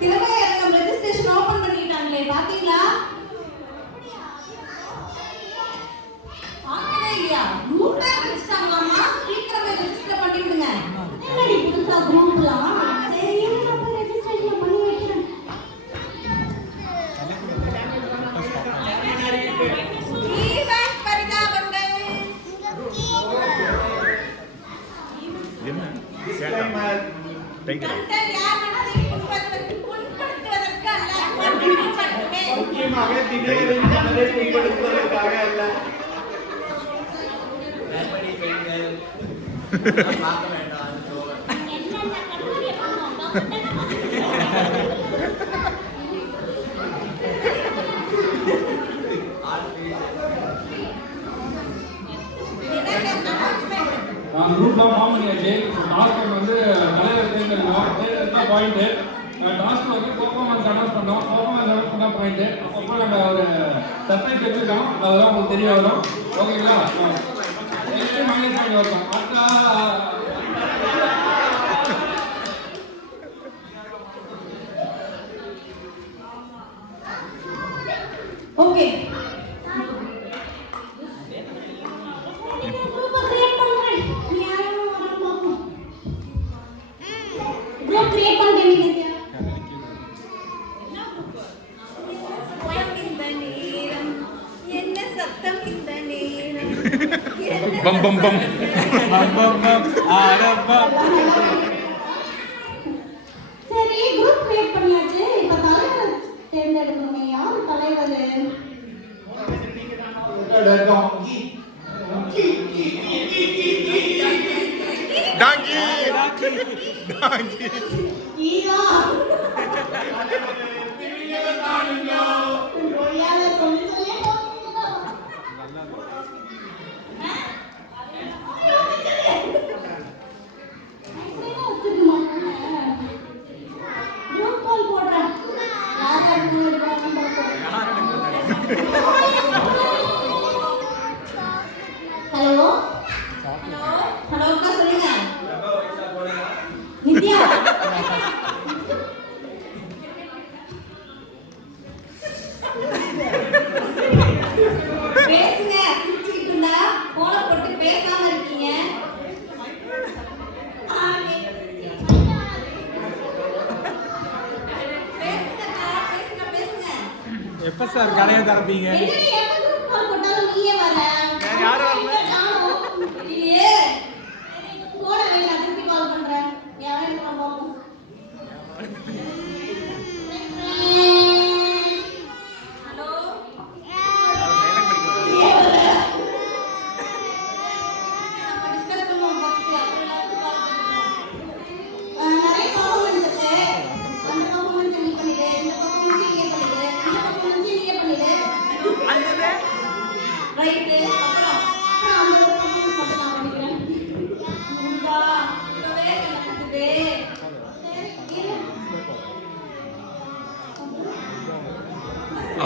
திறமையாளர் registration open பண்ணிட்டாங்களே பாத்தீங்களா? பாக்கவே இல்லையா? குரூப் பேக் வச்சிட்டாங்களாமா? சீக்கிரமே ரெஜிஸ்டர் பண்ணி விடுங்க. என்னடி புதுசா குரூப்லாம்? சரி நான் போய் ரெஜிஸ்ட்ரேஷன் பண்ணி வைக்கிறேன். ஈவென்ட் பரிதாபங்கள். என்ன? டிஸ்க்ளைமர். கண்டென்ட் யார் மனதை புண்படுத்துவதற்கு அல்ல, மட்டுமே. முக்கியமாக திடீரின் மனதை புண்படுத்துவதற்காக அல்ல. எப்படி பெண்கள் பார்க்க வேண்டாம். நான் குரூப்லாம் ஃபார்ம் பண்ணியாச்சு. டாஸ்க் வந்து தலைவர் தேர்ந்தெடுக்கணும். தேர்ந்தெடுத்தா பாயிண்ட்டு. டாஸ்க் வந்து பர்ஃபார்மன்ஸ் அனௌன்ஸ் பண்ணோம். பர்ஃபார்மன்ஸ் அனௌன்ஸ் பண்ணால் பாயிண்ட்டு. அப்பப்போ நம்ம ஒரு சர்ப்ரைஸ் வச்சுருக்கோம். அதெல்லாம் உங்களுக்கு தெரிய வரும். ஓகேங்களா? மைனஸ் பாயிண்ட் வரும். ஓகே பம் பம் பம் பம் பம் பம் ஆரம்பம். சரி குரூப் கிரியேட் பண்ணியாச்சு. இப்ப தலைவர் தேர்ந்தெடுக்கணும். யார் தலைவர்? டாங்கி டாங்கி ஈரா ஒய்யால சொல்லி சொல்லி ஹலோ ஹலோ அக்கா சொல்லுங்க. நித்யா பேசுங்க. சிரிச்சுக்கிட்டு இருந்தா போன போட்டு பேசாம இருக்கீங்க. எப்ப சார் கடையை திறப்பீங்க? யாரும் வரல.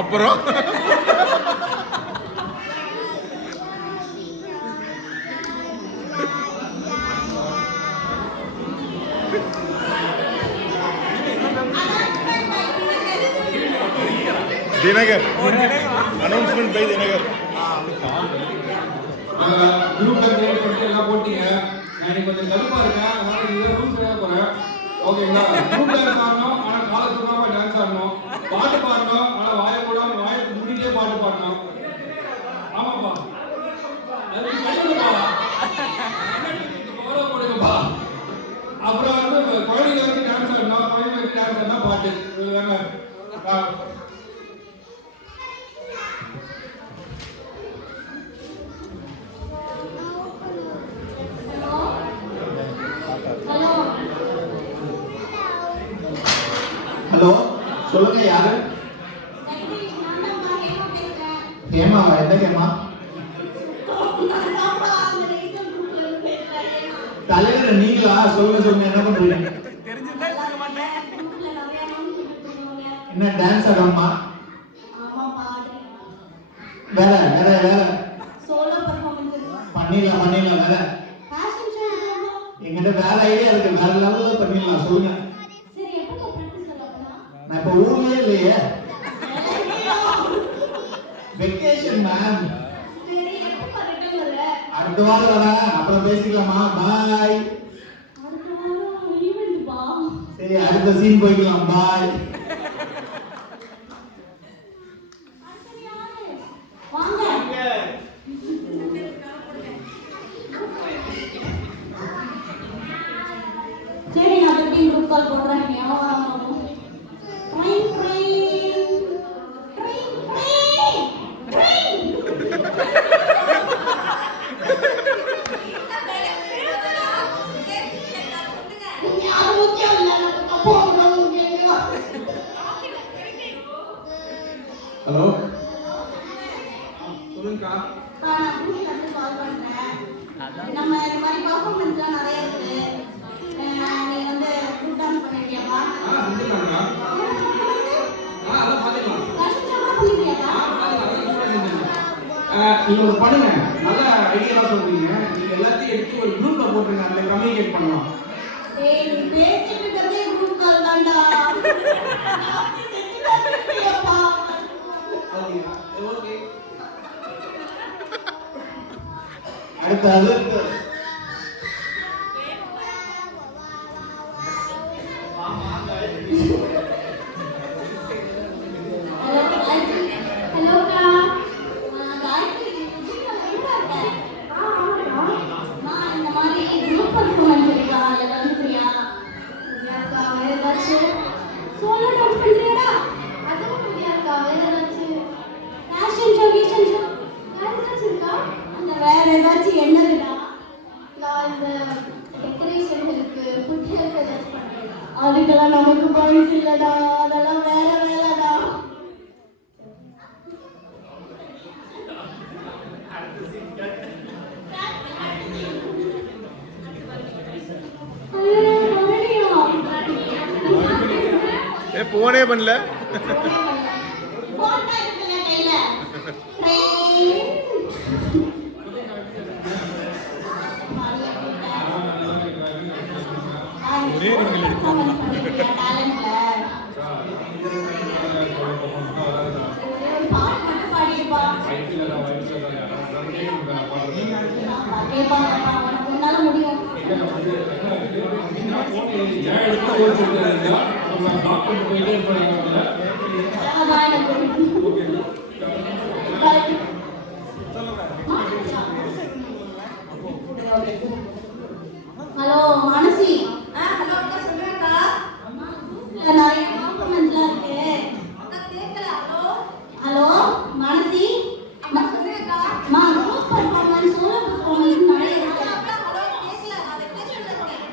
அப்புறம் தினகர் அனௌன்ஸ்மெண்ட் பை தினகர். குரூப்ல கிரியேட் பண்ணி எல்லாம் போட்டீங்க. நான் கொஞ்சம் கடுப்பா இருக்கேன். அதனால நீங்க ரூல்ஸ் கேட்க போறேன். ஓகேங்களா? குரூப் டான்ஸ் ஆடணும். ஆனா காலை தூக்காம டான்ஸ் ஆடணும். பாட்டு பாடணும். ஆனா வாயை மூடாம வாயை மூடிட்டே பாட்டு பாடணும். ஆமாப்பா. அது பண்ணுங்கப்பா. ஃபாலோ பண்ணுங்கப்பா. அப்புறம் வந்து குழந்தைங்க வச்சு டான்ஸ் ஆடணும். குழந்தைங்க வச்சு டான்ஸ் ஆடினா பாட்டு. இதுதாங்க. ஹலோ சொல்லுங்க யாரு? ஹேமாவா? எந்த ஹேமா? தலைவர் நீங்களா? சொல்லுங்க சொல்லுங்க, என்ன பண்றீங்க? என்ன டான்ஸ் ஆடாமா? வேற வேற வேற பண்ணிடலாம் பண்ணிடலாம். வேற எங்கிட்ட வேற ஐடியா இருக்கு. வேற லெவல்ல பண்ணிடலாம். சொல்லுங்க. இப்போ ஊர்லயே இல்லையே. Vacation ma'am. சரி எப்போ ரிட்டர்ன் வர? அடுத்த வாரம் வரேன், அப்புறம் பேசிக்கலாமா? பாய். அடுத்த வாரம் ஈவென்ட் பா. சரி அடுத்த சீன் போய்க்கலாம். பாய். அடுத்து யாரு? வாங்க. சரி நான் எப்படி குரூப் கால் போடுறேன். Train train train train hello. சொல்லுங்கக்கா. நான் குரூப் கால் பண்றேன். நம்ம இந்த மாதிரி பர்ஃபார்மன்ஸ்லாம் நிறைய இருக்கு. நீ வந்து குரூப் டான்ஸ் பண்ணிருக்கியாப்பா? செஞ்சுக்கலாம்க்கா. அதான் பார்த்துக்கலாம். கஷ்டமா பண்ணிருக்கியாப்பா? நீங்க ஒரு பண்ணுங்க, நல்ல ஐடியாவா சொல்றீங்க. நீங்க எல்லாத்தையும் எடுத்து ஒரு குரூப்ல போட்டுருங்க, அதுல கம்யூனிகேட் பண்ணலாம். ஏய் நீ பேசிட்டு இருக்கதே குரூப் கால் தான்டா. செஞ்சுட்டாப்பா. ஓகே. அடுத்த அலர்ட். ஹலோ காயத்ரி. ஹலோ கா. காயத்ரி எங்க இருக்க? நான் இந்த மாதிரி குரூப் பர்ஃபார்மன்ஸ் இருக்கா எல்லாரும் ஃப்ரீயா? ஃப்ரீயாக்கா வேற ஏதாச்சும் சோலோ டான்ஸ் பண்றியாடா? அதுவும் ஃப்ரீயாக்கா வேற ஏதாச்சும் ஃபேஷன் ஷோ கீஷன் ஷோ வேற ஏதாச்சும் இருக்கா? அந்த வேற ஏதாச்சும் என்ன இருக்கா? நான் இந்த டெக்கரேஷன் இருக்கு ஃபுட் ஹெல்ப் ஏதாச்சும் பண்றேன். அதுக்கெல்லாம் நமக்கு பாயிண்ட்ஸ் இல்லடா. அதெல்லாம் வேற வேலைடா. போனே பண்ணல. போன் இருக்குல்ல கையில. ட்ரெயின். ஒரே ரிங்கில் எடுத்து டேலண்ட்ல பாட்டு மட்டும் பாடிடுப்பா. கேட்பாங்கப்பா உனக்கு உன்னால முடியும். ஏன் எடுத்து ஒரு சொல்றீங்க? நம்ம டாக்டர் போயிட்டே இருப்பாங்க. அதான் எனக்கு ஹலோ மானசி. ஹலோ அக்கா சொல்றேன்க்கா. அம்மா குரூப்ல நிறைய பர்ஃபார்மன்ஸ்லாம் இருக்கு. அக்கா கேட்கல. ஹலோ மானசி. அம்மா சொல்றேன்க்கா. அம்மா குரூப் பர்ஃபார்மன்ஸ் சோலோ பர்ஃபார்மன்ஸ் நிறைய இருக்கு. அக்கா ஹலோ கேட்கல. நான் வெக்கேஷன்ல இருக்கேன்.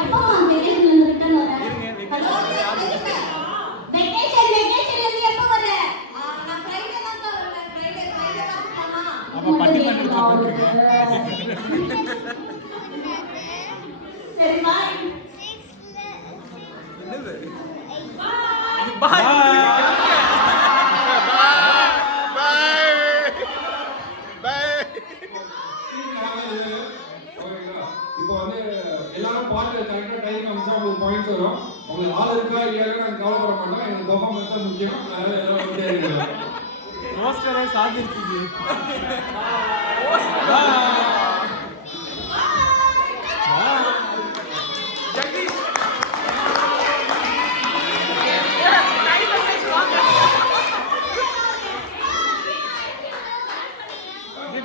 எப்பமா வெக்கேஷன்ல இருந்து ரிட்டர்ன் வர? ஹலோ வெக்கேஷன்ல இருந்து எப்போ வர? நான் ஃப்ரைடே தான் வருவேன். ஃப்ரைடே தான் போனா. அப்ப பட்டிமன்றத்துல போட்டுருங்க. சரி பாய். இப்போ வந்து எல்லாரும் பாட்டு கரெக்டாக டைம் அமைச்சா உங்களுக்கு பாயிண்ட்ஸ் வரும். உங்களுக்கு ஆள் இருக்கா இல்லையா நாங்கள் கவலைப்பட மாட்டோம். எங்களுக்கு பெர்ஃபார்மன்ஸ் தான் முக்கியம். அதனால எல்லாரும் வந்து இருக்கலாம். போஸ்டரே சாதிச்சிருக்கீங்க.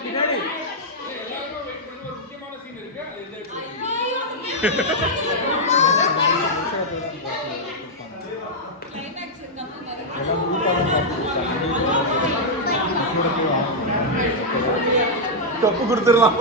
பின்னாடி எல்லாருக்கும் வெயிட் பண்ண ஒரு முக்கியமான சீன் இருக்கு. அது என்ஜாய் பண்ணுங்க. தப்பு கொடுத்துடலாம்.